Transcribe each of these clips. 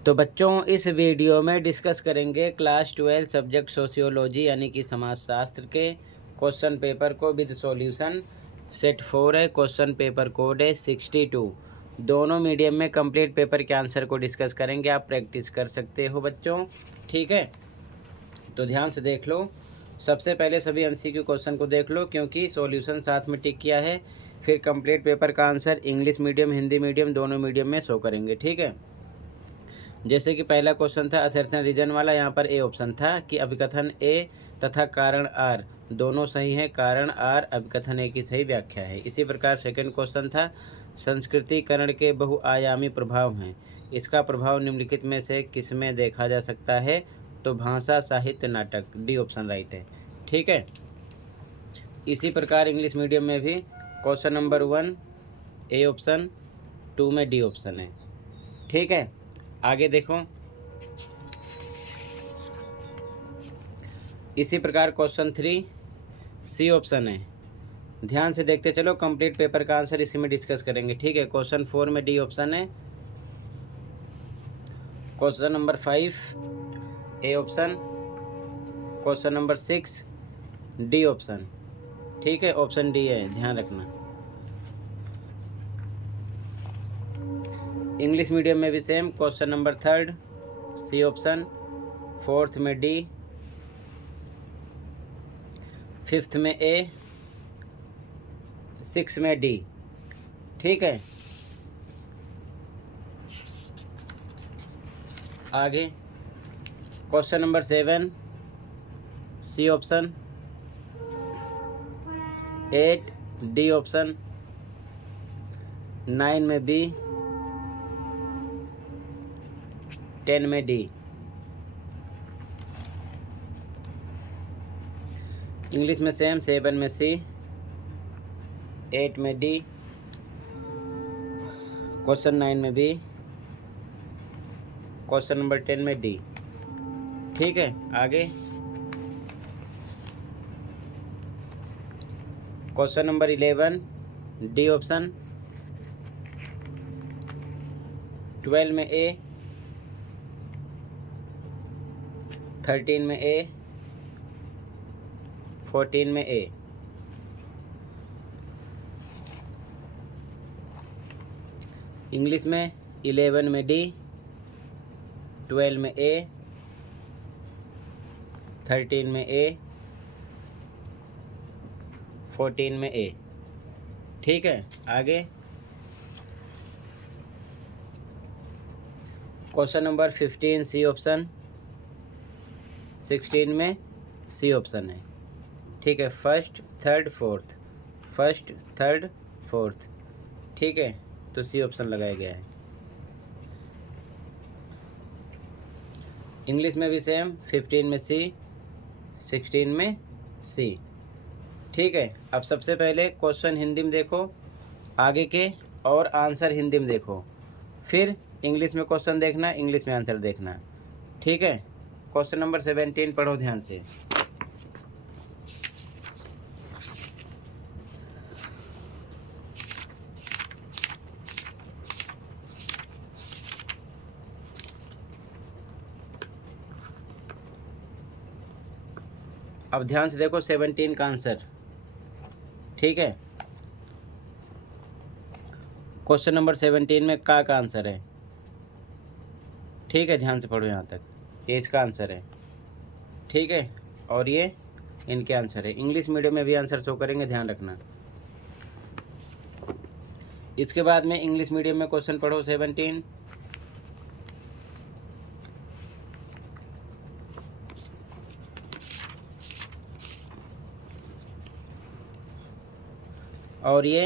तो बच्चों इस वीडियो में डिस्कस करेंगे क्लास 12 सब्जेक्ट सोशियोलॉजी यानी कि समाजशास्त्र के क्वेश्चन पेपर को विद सॉल्यूशन। सेट 4 है, क्वेश्चन पेपर कोड है 62। दोनों मीडियम में कंप्लीट पेपर के आंसर को डिस्कस करेंगे। आप प्रैक्टिस कर सकते हो बच्चों, ठीक है। तो ध्यान से देख लो। सबसे पहले सभी एमसीक्यू क्वेश्चन को देख लो क्योंकि सॉल्यूशन साथ में टिक किया है। फिर कंप्लीट पेपर का answer English medium Hindi medium दोनों मीडियम में शो करेंगे, ठीक है। जैसे कि पहला क्वेश्चन था असर्शन रीजन वाला, यहाँ पर ए ऑप्शन था कि अभिकथन ए तथा कारण आर दोनों सही हैं। कारण आर अभिकथन ए की सही व्याख्या है। इसी प्रकार सेकंड क्वेश्चन था संस्कृतिकरण के बहुआयामी प्रभाव हैं, इसका प्रभाव निम्नलिखित में से किसमें देखा जा सकता है। तो भाषा साहित्य नाटक, डी ऑप्शन राइट है, ठीक है। इसी प्रकार इंग्लिश मीडियम में भी क्वेश्चन नंबर 1 ए ऑप्शन, 2 में डी ऑप्शन है, ठीक है। आगे देखो। इसी प्रकार क्वेश्चन 3 सी ऑप्शन है। ध्यान से देखते चलो, कंप्लीट पेपर का आंसर इसी में डिस्कस करेंगे, ठीक है। क्वेश्चन 4 में डी ऑप्शन है। Question number 5 A option. Question number 6 D option, ठीक है। ऑप्शन डी है, ध्यान रखना। इंग्लिश मीडियम में भी same, question number 3 C option, 4th में डी, 5th में ए, 6 में डी, ठीक है। आगे question number 7 C option, 8 D option, 9 में बी, 10 में डी। इंग्लिश में सेम, 7 में सी, 8 में डी, क्वेश्चन 9 में बी, क्वेश्चन नंबर 10 में डी, ठीक है। आगे क्वेश्चन नंबर 11 डी ऑप्शन, 12 में ए, 13 में ए, 14 में ए। इंग्लिश में 11 में डी, 12 में ए, 13 में ए, 14 में ए, ठीक है। आगे क्वेश्चन नंबर 15 सी ऑप्शन, 16 में सी ऑप्शन है, ठीक है। First third fourth, first third fourth, ठीक है। तो सी ऑप्शन लगाया गया है। इंग्लिश में भी सेम, 15 में सी, 16 में सी, ठीक है। अब सबसे पहले क्वेश्चन हिंदी में देखो आगे के और आंसर हिंदी में देखो, फिर इंग्लिश में क्वेश्चन देखना, इंग्लिश में आंसर देखना, ठीक है। क्वेश्चन नंबर 17 पढ़ो ध्यान से। अब ध्यान से देखो 17 का आंसर, ठीक है। क्वेश्चन नंबर 17 में का आंसर है, ठीक है। ध्यान से पढ़ो यहाँ तक, ये इसका आंसर है, ठीक है। और ये इनके आंसर है। इंग्लिश मीडियम में भी आंसर शो करेंगे, ध्यान रखना। इसके बाद में इंग्लिश मीडियम में क्वेश्चन पढ़ो 17। और ये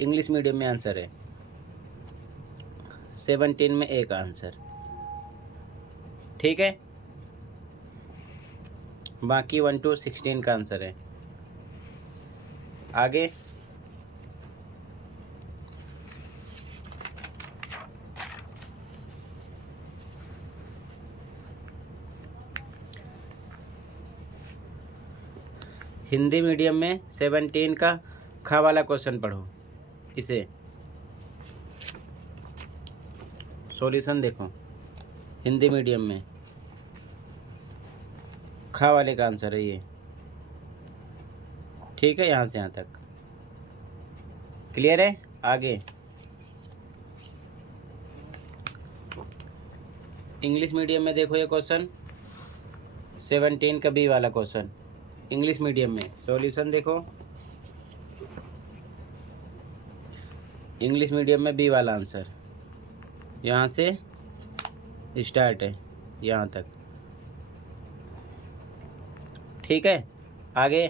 इंग्लिश मीडियम में आंसर है 17 में एक आंसर, ठीक है। बाकी 1 to 16 का आंसर है। आगे हिंदी मीडियम में 17 का खा वाला क्वेश्चन पढ़ो, इसे सॉल्यूशन देखो। हिंदी मीडियम में खा वाले का आंसर है ये। ठीक है, यहाँ से यहाँ तक क्लियर है। आगे इंग्लिश मीडियम में देखो ये क्वेश्चन 17 का बी वाला क्वेश्चन इंग्लिश मीडियम में सॉल्यूशन देखो। इंग्लिश मीडियम में बी वाला आंसर यहाँ से स्टार्ट है यहाँ तक। ठीक है, आगे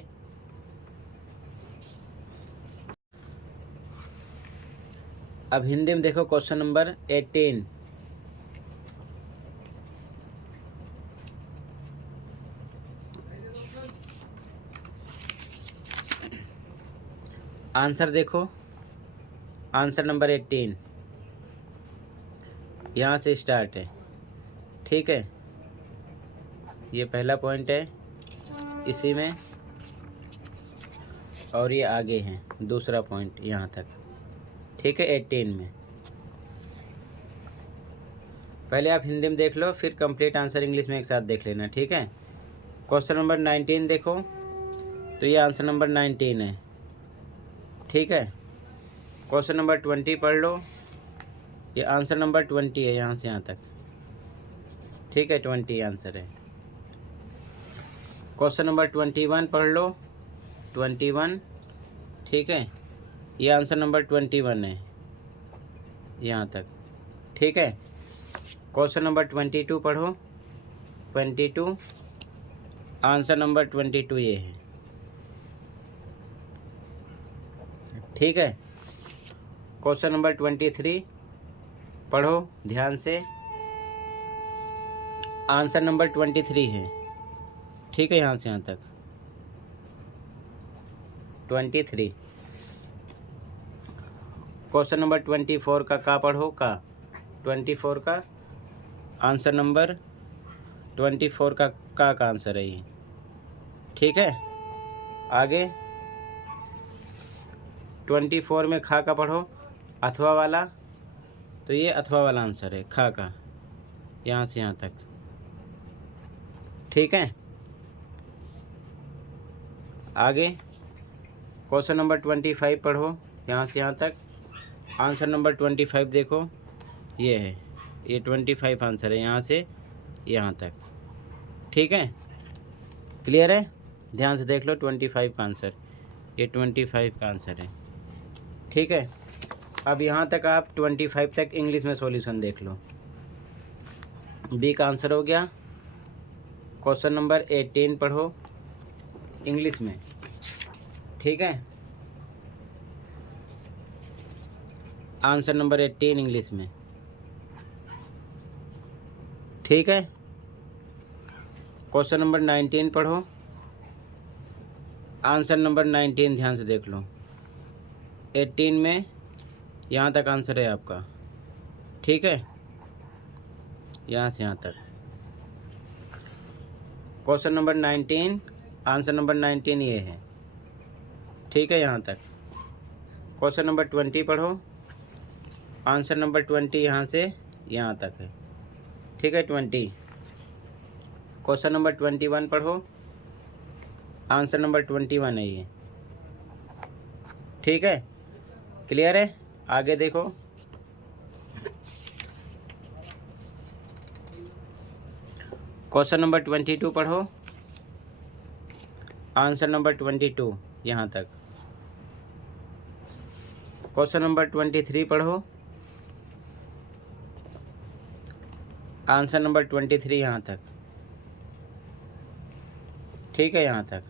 अब हिंदी में देखो क्वेश्चन नंबर 18। आंसर देखो, आंसर नंबर 18 यहाँ से स्टार्ट है। ठीक है, ये पहला पॉइंट है इसी में, और ये आगे है दूसरा पॉइंट यहाँ तक। ठीक है, 18 में पहले आप हिंदी में देख लो, फिर कंप्लीट आंसर इंग्लिश में एक साथ देख लेना। ठीक है, क्वेश्चन नंबर 19 देखो, तो ये आंसर नंबर 19 है। ठीक है, क्वेश्चन नंबर 20 पढ़ लो, ये आंसर नंबर 20 है यहाँ से यहाँ तक। ठीक है, 20 आंसर है। क्वेश्चन नंबर 21 पढ़ लो, 21। ठीक है, ये आंसर नंबर 21 है यहाँ तक। ठीक है, क्वेश्चन नंबर 22 पढ़ो, 22 आंसर नंबर 22 ये है। ठीक है, क्वेश्चन नंबर 23 पढ़ो ध्यान से, आंसर नंबर 23 है। ठीक है, यहाँ से यहाँ तक 23। क्वेश्चन नंबर 24 का पढ़ो का 24 का आंसर नंबर 24 का आंसर है ये। ठीक है, आगे 24 में खा का पढ़ो अथवा वाला, तो ये अथवा वाला आंसर है खा का यहाँ से यहाँ तक। ठीक है, आगे क्वेश्चन नंबर 25 पढ़ो यहाँ से यहाँ तक, आंसर नंबर 25 देखो ये है, ये 25 आंसर है यहाँ से यहाँ तक। ठीक है, क्लियर है, ध्यान से देख लो 25 का आंसर, ये 25 का आंसर है। ठीक है, अब यहाँ तक आप 25 तक इंग्लिश में सॉल्यूशन देख लो। बी का आंसर हो गया। क्वेश्चन नंबर 18 पढ़ो इंग्लिश में। ठीक है, आंसर नंबर 18 इंग्लिश में। ठीक है, क्वेश्चन नंबर 19 पढ़ो, आंसर नंबर 19 ध्यान से देख लो। 18 में यहाँ तक आंसर है आपका। ठीक है, यहाँ से यहाँ तक क्वेश्चन नंबर 19 आंसर नंबर 19 ये है। ठीक है, यहाँ तक क्वेश्चन नंबर 20 पढ़ो, आंसर नंबर 20 यहाँ से यहाँ तक है। ठीक है, 20। क्वेश्चन नंबर 21 पढ़ो, आंसर नंबर 21 है ये। ठीक है, क्लियर है, आगे देखो। क्वेश्चन नंबर 22 पढ़ो, आंसर नंबर 22 यहाँ तक। क्वेश्चन नंबर 23 पढ़ो, आंसर नंबर 23 यहाँ तक। ठीक है, यहाँ तक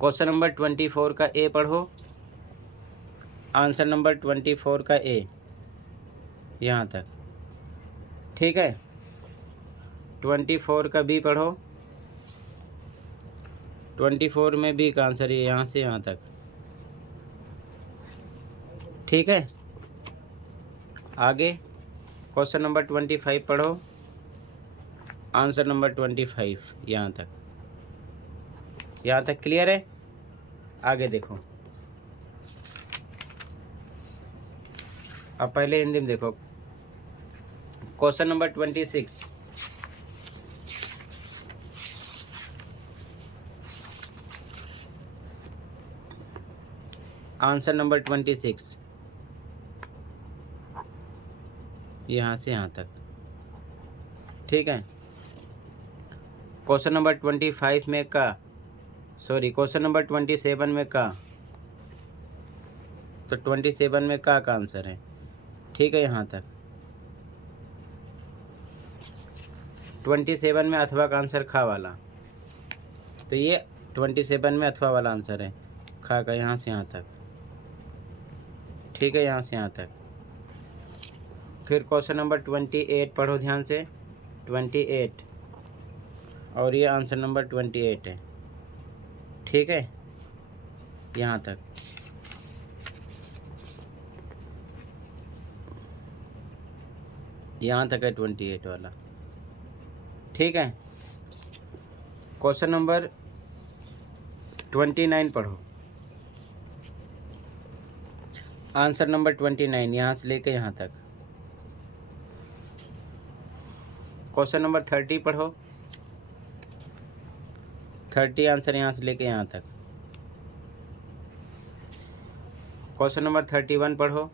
क्वेश्चन नंबर 24 का ए पढ़ो, आंसर नंबर 24 का ए यहाँ तक। ठीक है, 24 का बी पढ़ो, 24 में बी का आंसर ये यहाँ से यहाँ तक। ठीक है, आगे क्वेश्चन नंबर 25 पढ़ो, आंसर नंबर 25 यहाँ तक। यहाँ तक क्लियर है, आगे देखो। अब पहले हिंदी में देखो, क्वेश्चन नंबर 26। आंसर नंबर 26 यहाँ से यहाँ तक। ठीक है। क्वेश्चन नंबर 25 में का क्वेश्चन नंबर 27 में का, तो 27 में का आंसर है। ठीक है, यहाँ तक। 27 में अथवा का आंसर खा वाला, तो ये 27 में अथवा वाला आंसर है, खा का, यहाँ से यहाँ तक। ठीक है, यहाँ से यहाँ तक। फिर क्वेश्चन नंबर 28 पढ़ो ध्यान से। 28, और ये आंसर नंबर 28 है। ठीक है, यहाँ तक। यहाँ तक है 28 वाला। ठीक है। क्वेश्चन नंबर 29 पढ़ो। आंसर नंबर 29 यहाँ से लेके यहाँ तक। क्वेश्चन नंबर 30 पढ़ो। 30 आंसर यहाँ से लेके यहाँ तक। क्वेश्चन नंबर 31 पढ़ो।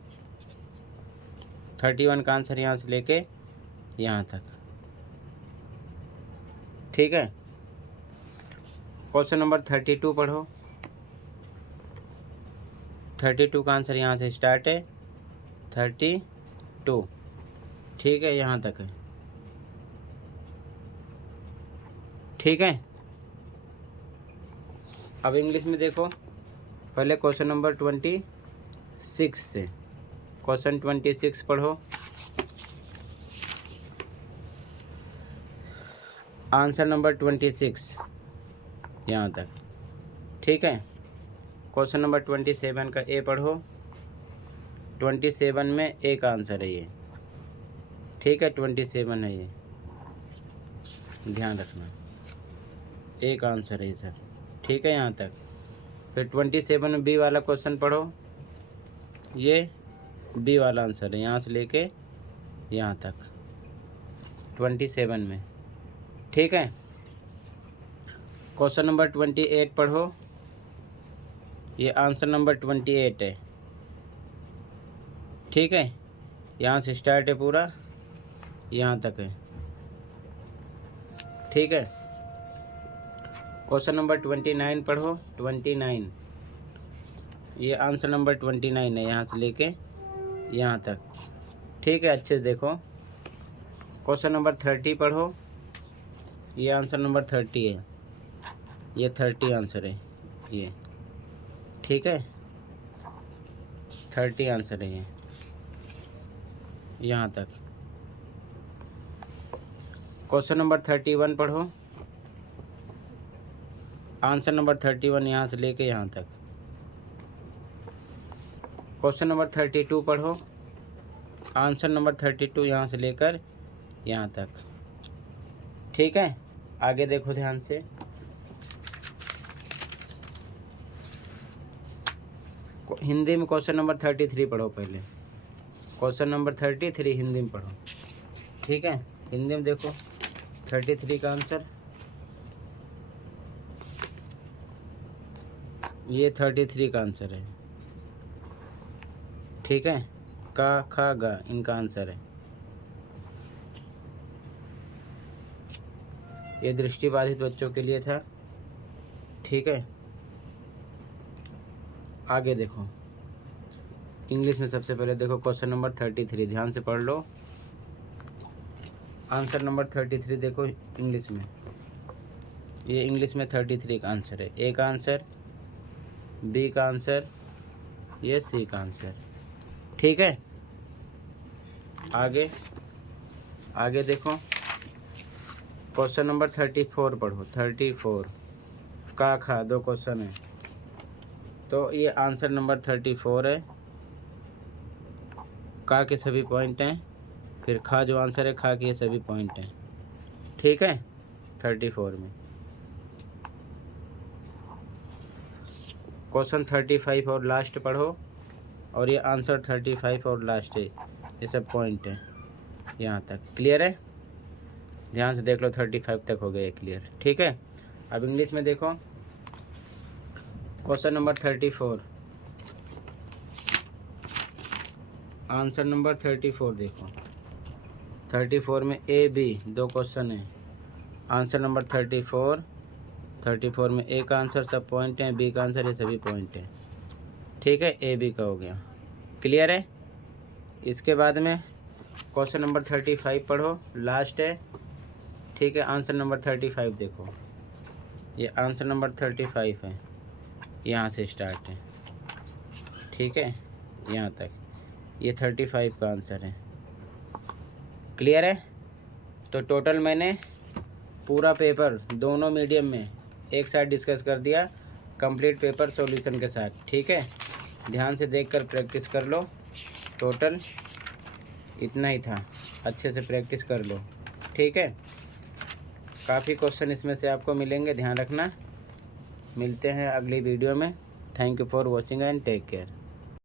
31 का आंसर यहाँ से लेके यहाँ तक। ठीक है। क्वेश्चन नंबर 32 पढ़ो। 32 का आंसर यहाँ से स्टार्ट है, 32। ठीक है, यहाँ तक है। ठीक है। अब इंग्लिश में देखो, पहले क्वेश्चन नंबर 26 से। क्वेश्चन 26 पढ़ो। आंसर नंबर 26 यहाँ तक। ठीक है। क्वेश्चन नंबर 27 का ए पढ़ो। 27 में ए का आंसर है ये। ठीक है, 27 है ये, ध्यान रखना, ए का आंसर है ये सर। ठीक है, यहाँ तक। फिर 27 में बी वाला क्वेश्चन पढ़ो। ये बी वाला आंसर है, यहाँ से लेके यहाँ तक 27 में। ठीक है। क्वेश्चन नंबर 28 पढ़ो। ये आंसर नंबर 28 है। ठीक है, यहाँ से स्टार्ट है पूरा, यहाँ तक है। ठीक है। क्वेश्चन नंबर 29 पढ़ो। 29, ये आंसर नंबर 29 है, यहाँ से लेके यहाँ तक। ठीक है, अच्छे से देखो। क्वेश्चन नंबर 30 पढ़ो। ये आंसर नंबर 30 है, ये 30 आंसर है ये। ठीक है, 30 आंसर है ये, यहाँ तक। क्वेश्चन नंबर 31 पढ़ो। आंसर नंबर 31 यहाँ से लेके यहाँ तक। क्वेश्चन नंबर 32 पढ़ो। आंसर नंबर 32 यहाँ से लेकर यहाँ तक। ठीक है, आगे देखो ध्यान से। हिंदी में क्वेश्चन नंबर 33 पढ़ो पहले। क्वेश्चन नंबर 33 हिंदी में पढ़ो। ठीक है, हिंदी में देखो 33 का आंसर, ये 33 का आंसर है। ठीक है, का, खा, गा इनका आंसर है। ये दृष्टिबाधित बच्चों के लिए था। ठीक है, आगे देखो। इंग्लिश में सबसे पहले देखो क्वेश्चन नंबर 33, ध्यान से पढ़ लो। आंसर नंबर 33 देखो इंग्लिश में। ये इंग्लिश में 33 का आंसर है। ए का आंसर, बी का आंसर, ये सी का आंसर। ठीक है, आगे आगे देखो। क्वेश्चन नंबर 34 पढ़ो। 34 का, खा, दो क्वेश्चन है, तो ये आंसर नंबर 34 है। का के सभी पॉइंट हैं, फिर खा जो आंसर है, खा के ये सभी पॉइंट हैं। ठीक है, 34 में। क्वेश्चन 35 और लास्ट पढ़ो, और ये आंसर 35 और लास्ट है, ये सब पॉइंट है। यहाँ तक क्लियर है। ध्यान से देख लो 35 तक हो गया क्लियर। ठीक है, अब इंग्लिश में देखो क्वेश्चन नंबर 34, आंसर नंबर 34 देखो। 34 में ए बी दो क्वेश्चन है। आंसर नंबर 34 में ए का आंसर सब पॉइंट है, बी का आंसर ये सभी पॉइंट है। ठीक है, ए बी का हो गया क्लियर है। इसके बाद में क्वेश्चन नंबर 35 पढ़ो, लास्ट है। ठीक है, आंसर नंबर 35 देखो, ये आंसर नंबर 35 है, यहाँ से स्टार्ट है। ठीक है, यहाँ तक ये 35 का आंसर है। क्लियर है। तो टोटल मैंने पूरा पेपर दोनों मीडियम में एक साथ डिस्कस कर दिया, कंप्लीट पेपर सॉल्यूशन के साथ। ठीक है, ध्यान से देखकर प्रैक्टिस कर लो। टोटल इतना ही था, अच्छे से प्रैक्टिस कर लो। ठीक है, काफ़ी क्वेश्चन इसमें से आपको मिलेंगे, ध्यान रखना। मिलते हैं अगली वीडियो में। Thank you for watching and take care.